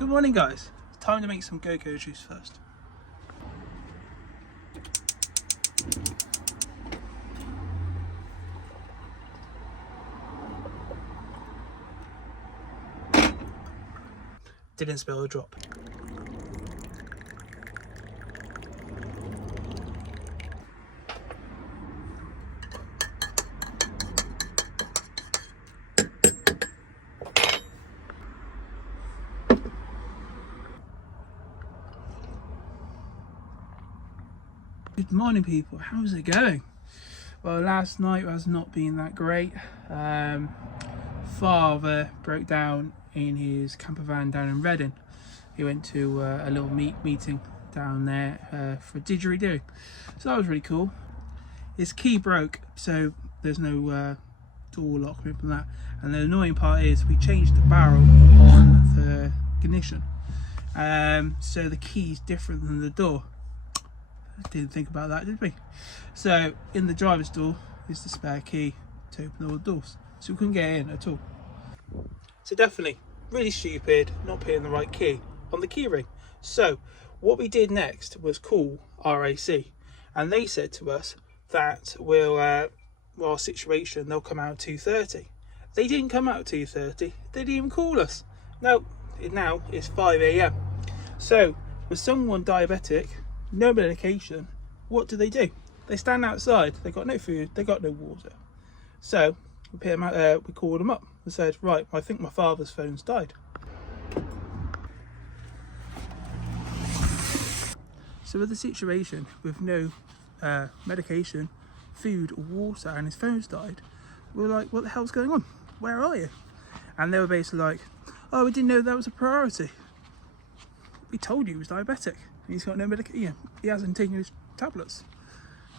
Good morning, guys. It's time to make some go-go juice first. Didn't spill a drop. Good morning, people. How's it going? Well, last night has not been that great. Father broke down in his camper van down in Reading. He went to a little meeting down there for a didgeridoo. So that was really cool. His key broke, so there's no door lock or anything like that. And the annoying part is we changed the barrel on the ignition. So the key's different than the door. Didn't think about that, did we? So in the driver's door is the spare key to open all the doors, so we couldn't get in at all. So definitely really stupid not putting the right key on the key ring. So what we did next was call RAC, and they said to us that our situation, they'll come out at 2:30. They didn't come out at 2:30. They didn't even call us. No, now it's 5 a.m. So with someone diabetic, no medication, what do? They stand outside. They got no food, they got no water. So we put them out, we called them up and said, right, I think my father's phone's died. So with the situation with no medication, food or water, and his phone's died, we were like, what the hell's going on? Where are you? And they were basically like, oh, we didn't know that was a priority. We told you he was diabetic. He's got no medication. He hasn't taken his tablets,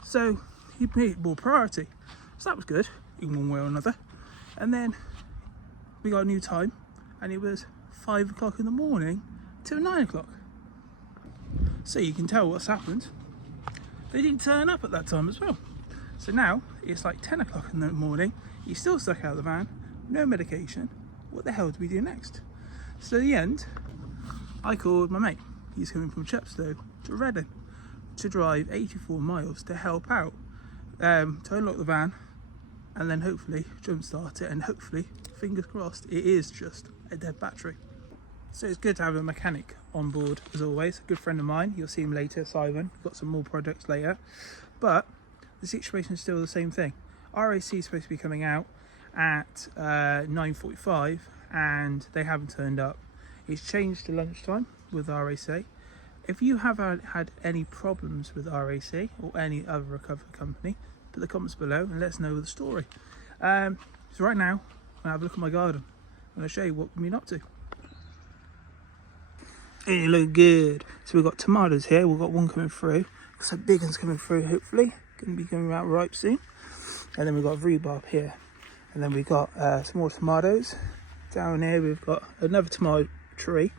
so he made more priority. So that was good in one way or another. And then we got a new time, and it was 5 o'clock in the morning till 9 o'clock. So you can tell what's happened. They didn't turn up at that time as well. So now it's like 10 o'clock in the morning. He's still stuck out of the van, no medication. What the hell do we do next? So at the end, I called my mate. He's coming from Chepstow to Reading to drive 84 miles to help out, to unlock the van, and then hopefully jump start it, and hopefully, fingers crossed, it is just a dead battery. So it's good to have a mechanic on board as always. A good friend of mine, you'll see him later, Simon. Got some more products later, but the situation is still the same thing. RAC is supposed to be coming out at 9:45, and they haven't turned up. It's changed to lunchtime with RAC. If you have had any problems with RAC or any other recovery company, put the comments below and let us know the story. So right now, I'm gonna have a look at my garden. I'm gonna show you what we've been up to. It look good. So we've got tomatoes here. We've got one coming through. Got some big ones coming through. Hopefully, gonna be coming out ripe soon. And then we've got rhubarb here. And then we've got some more tomatoes. Down here we've got another tomato tree,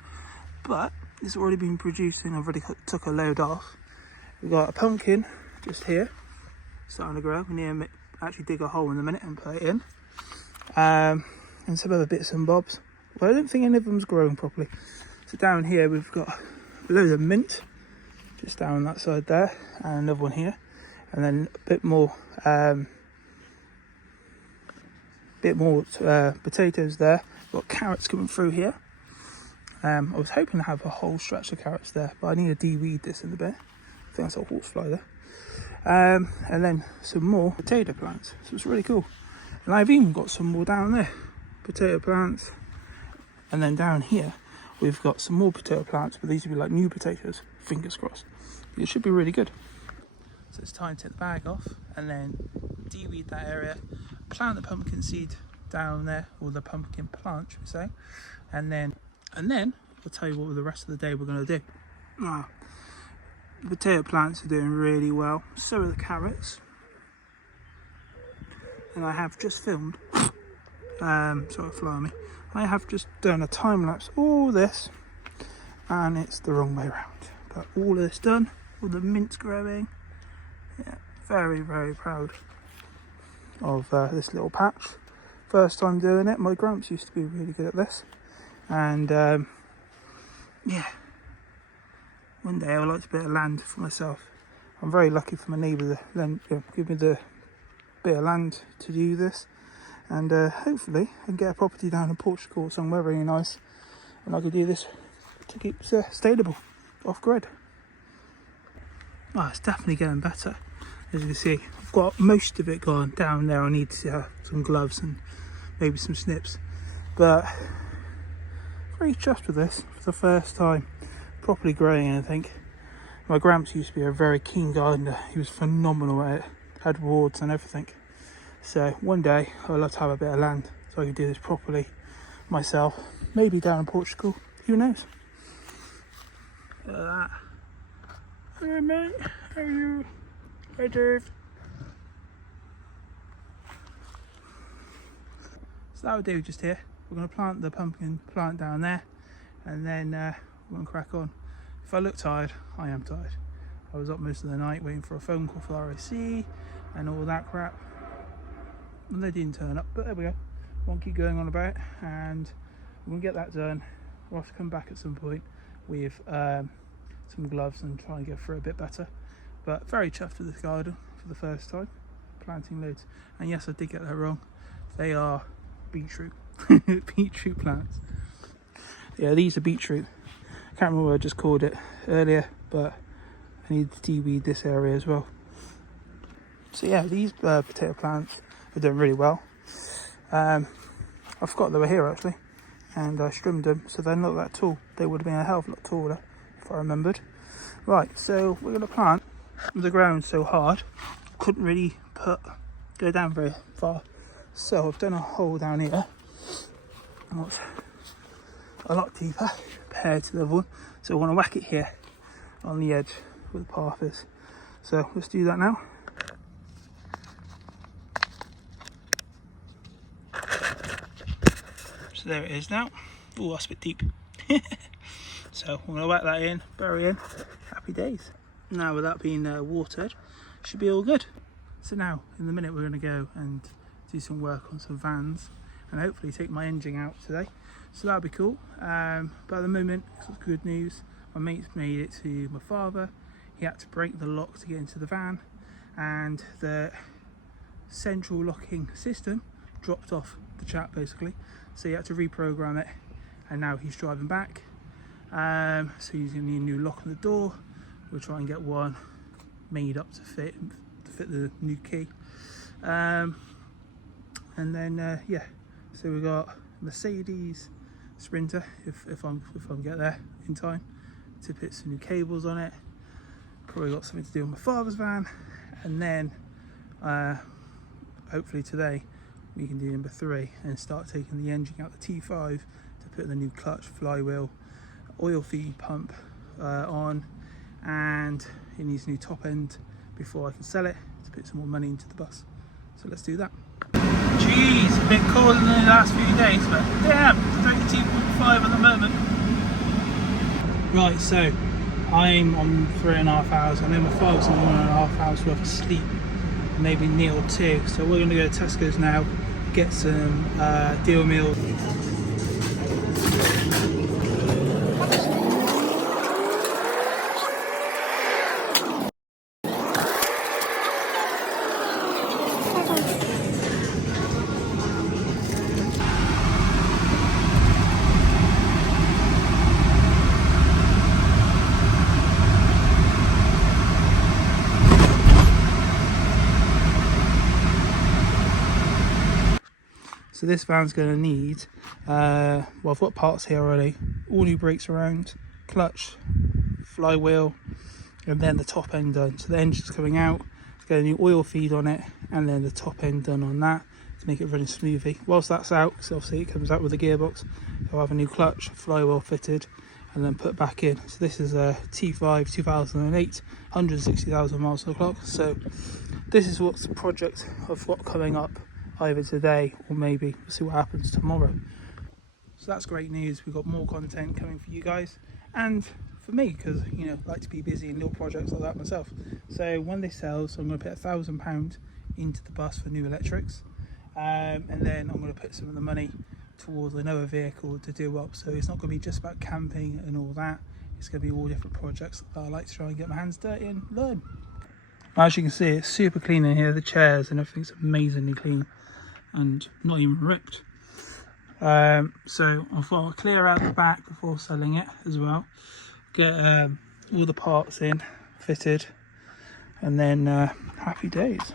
but it's already been producing. I've already took a load off. We've got a pumpkin just here, starting to grow. We need to actually dig a hole in a minute and put it in. And some other bits and bobs. Well, I don't think any of them's growing properly. So down here we've got a load of mint, just down that side there, and another one here, and then a bit more potatoes there. Got carrots coming through here. I was hoping to have a whole stretch of carrots there, but I need to de-weed this in a bit. I think I saw a horsefly there. And then some more potato plants. So it's really cool. And I've even got some more down there. Potato plants. And then down here, we've got some more potato plants, but these will be like new potatoes. Fingers crossed. It should be really good. So it's time to take the bag off and then de-weed that area. Plant the pumpkin seed down there, or the pumpkin plant, should we say. And then I'll tell you what the rest of the day we're going to do. The potato plants are doing really well, so are the carrots. And I have just filmed, sorry fly on me, I have just done a time lapse all this, and it's the wrong way around. But all of this done, all the mint's growing. Yeah, very, very proud of this little patch. First time doing it. My gramps used to be really good at this, and yeah, one day I would like a bit of land for myself. I'm very lucky for my neighbour to give me the bit of land to do this, and hopefully I can get a property down in Portugal or somewhere really nice, and I can do this to keep sustainable, off grid. Oh, it's definitely getting better. As you can see, I've got most of it gone. Down there I need to some gloves and maybe some snips, but very chuffed with this for the first time properly growing anything. My gramps used to be a very keen gardener. He was phenomenal at it, had wards and everything. So one day I'd love to have a bit of land so I could do this properly myself, maybe down in Portugal, who knows. Look at that. Hey mate, how are you? Hey Dave. So that would do just here. We're going to plant the pumpkin plant down there, and then we're going to crack on. If I look tired, I am tired. I was up most of the night waiting for a phone call for RAC and all that crap, and they didn't turn up, but there we go. Won't keep going on about it, and we're going to get that done. We'll have to come back at some point with some gloves and try and get through a bit better. But very chuffed with this garden for the first time, planting loads. And yes, I did get that wrong. They are beetroot. Beetroot plants. Yeah, these are beetroot. I can't remember what I just called it earlier, but I need to de-weed this area as well. So yeah, these potato plants are doing really well. I forgot they were here actually, and I trimmed them, so they're not that tall. They would have been a hell of a lot taller if I remembered. Right, so we're going to plant. The ground so hard, couldn't really go down very far. So I've done a hole down here. What's a lot deeper compared to the other one. So I want to whack it here on the edge where the path is. So let's do that now. So there it is now. Oh, that's a bit deep. So I'm going to whack that in, bury in. Happy days. Now with that being watered, should be all good. So now in the minute we're going to go and do some work on some vans and hopefully take my engine out today. So that'll be cool. But at the moment, it's good news. My mate's made it to my father. He had to break the lock to get into the van, and the central locking system dropped off the chap basically. So he had to reprogram it, and now he's driving back. So he's going to need a new lock on the door. We'll try and get one made up to fit the new key. And then yeah, so we got Mercedes Sprinter if I'm get there in time to put some new cables on it. Probably got something to do with my father's van, and then hopefully today we can do number 3 and start taking the engine out the T5 to put the new clutch, flywheel, oil feed pump on, and it needs a new top end before I can sell it to put some more money into the bus. So let's do that. Jeez, a bit colder than the last few days, but damn, 32.5 at the moment. Right, so I'm on 3.5 hours. I know my father's on 1.5 hours worth of sleep, maybe near 2. So we're going to go to Tesco's now, get some deal meals. So this van's going to need, well, I've got parts here already, all new brakes around, clutch, flywheel, and then the top end done. So the engine's coming out, it's got a new oil feed on it, and then the top end done on that to make it running smoothly. Whilst that's out, because obviously it comes out with a gearbox, I'll have a new clutch, flywheel fitted, and then put back in. So this is a T5 2008, 160,000 miles per clock. So this is what's the project of what's coming up either today or maybe we'll see what happens tomorrow. So that's great news. We've got more content coming for you guys and for me, because you know, I like to be busy in little projects like that myself. So when this sells, I'm going to put £1,000 into the bus for new electrics, and then I'm going to put some of the money towards another vehicle to do up, so it's not going to be just about camping and all that. It's going to be all different projects that I like to try and get my hands dirty and learn. As you can see, it's super clean in here. The chairs and everything's amazingly clean and not even ripped. So I thought I'll clear out the back before selling it as well. Get all the parts in, fitted, and then happy days.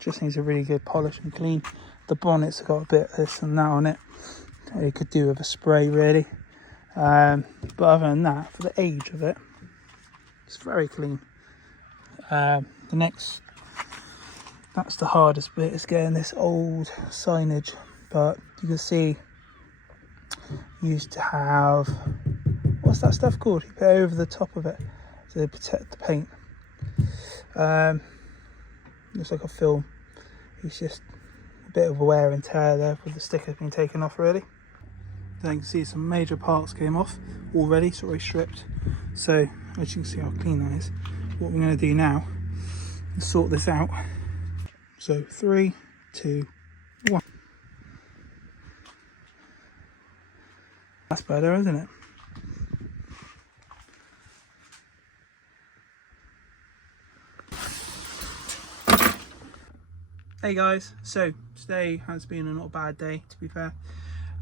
Just needs a really good polish and clean. The bonnet's got a bit of this and that on it. It could do with a spray really. But other than that, for the age of it, it's very clean. That's the hardest bit, is getting this old signage. But you can see, used to have, what's that stuff called? You put it over the top of it to protect the paint. Looks like a film. It's just a bit of wear and tear there with the sticker being taken off already. Then you can see some major parts came off already, sort of stripped. So as you can see how clean that is. What we're going to do now is sort this out. So 3, 2, 1. That's better, isn't it? Hey guys, so today has been a not bad day, to be fair.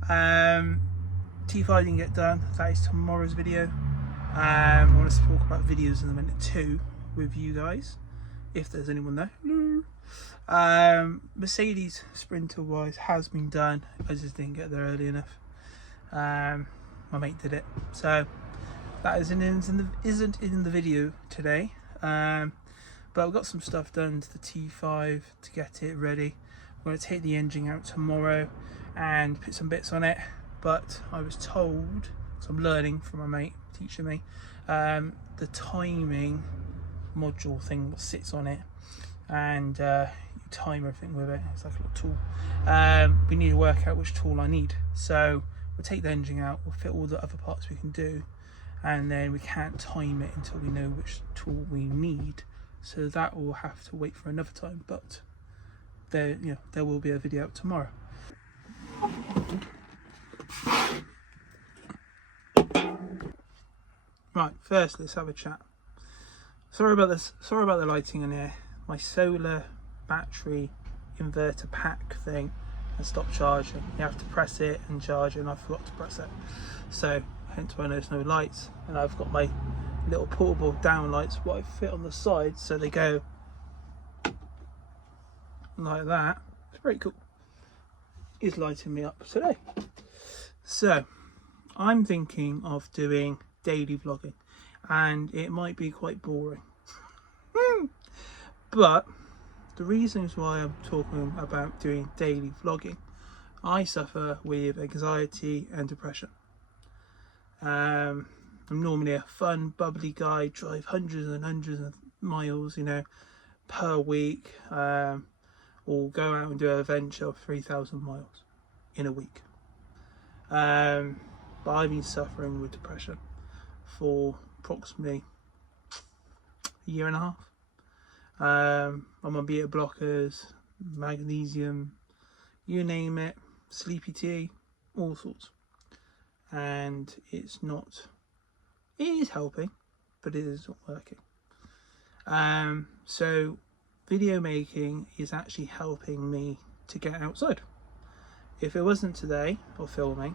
T5 didn't get done. That is tomorrow's video. I want to talk about videos in a minute too with you guys, if there's anyone there. Mercedes Sprinter wise has been done. I just didn't get there early enough. My mate did it, so that isn't in the video today. But I've got some stuff done to the T5 to get it ready. I'm going to take the engine out tomorrow and put some bits on it. But I was told, so I'm learning from my mate teaching me, the timing module thing that sits on it, and you time everything with it. It's like a little tool. We need to work out which tool I need. So we'll take the engine out, we'll fit all the other parts we can do, and then we can't time it until we know which tool we need. So that will have to wait for another time, but there will be a video out tomorrow. Right, first let's have a chat. Sorry about this. Sorry about the lighting in here. My solar battery inverter pack thing has stopped charging. You have to press it and charge it, and I forgot to press it. So hence why there's no lights. And I've got my little portable down lights, what I fit on the side, so they go like that. It's pretty cool. Is lighting me up today. So I'm thinking of doing daily vlogging, and it might be quite boring. But the reasons why I'm talking about doing daily vlogging, I suffer with anxiety and depression. I'm normally a fun, bubbly guy, drive hundreds and hundreds of miles, per week, or go out and do an adventure of 3,000 miles in a week. But I've been suffering with depression for approximately a year and a half. I'm on beta blockers, magnesium, you name it, sleepy tea, all sorts. And it is helping, but it is not working. So video making is actually helping me to get outside. If it wasn't today or filming,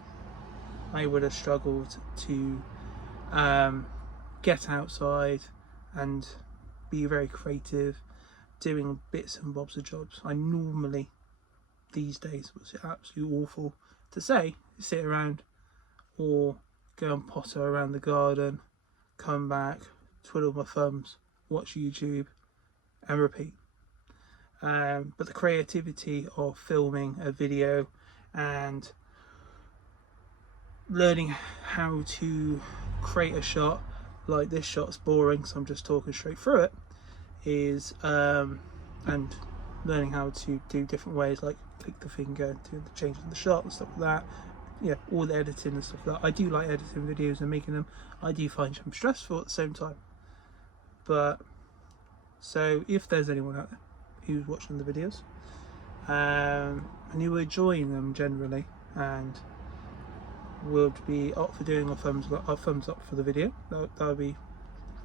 I would have struggled to get outside and be very creative, doing bits and bobs of jobs. I normally, these days, was absolutely awful to say, sit around or go and potter around the garden, come back, twiddle my thumbs, watch YouTube and repeat. But the creativity of filming a video and learning how to create a shot, like this shot's boring so I'm just talking straight through it, is and learning how to do different ways, like click the finger to change the shot and stuff like that. Yeah, all the editing and stuff like that. I do like editing videos and making them. I do find them stressful at the same time. But so if there's anyone out there who's watching the videos and you are enjoying them generally, and would be up for doing a thumbs up for the video. That would be,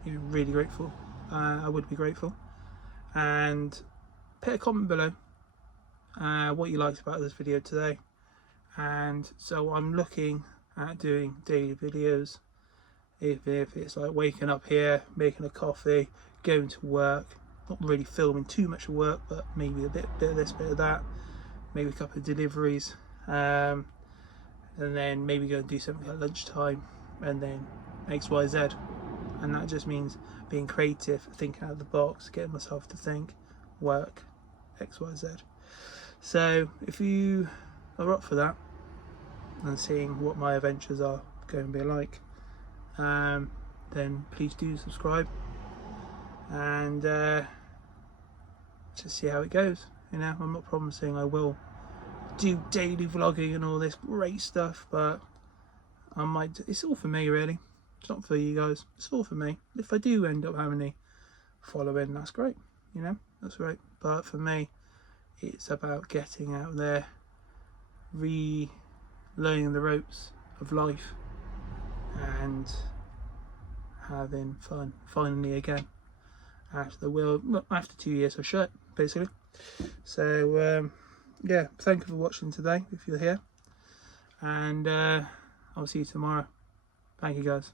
you know, really grateful. I would be grateful. And put a comment below what you liked about this video today. And so I'm looking at doing daily videos. If it's like waking up here, making a coffee, going to work, not really filming too much work, but maybe a bit of this, bit of that, maybe a couple of deliveries, and then maybe go and do something at lunchtime, and then XYZ. And that just means being creative, thinking out of the box, getting myself to think, work, XYZ. So if you are up for that and seeing what my adventures are going to be like, then please do subscribe and just see how it goes. You know, I'm not promising I will do daily vlogging and all this great stuff, but I might. It's all for me, really. It's not for you guys. It's all for me. If I do end up having any following, that's great. You know, that's great. But for me, it's about getting out there, learning the ropes of life, and having fun finally again after 2 years of shut, basically. So yeah, thank you for watching today if you're here, and I'll see you tomorrow. Thank you, guys.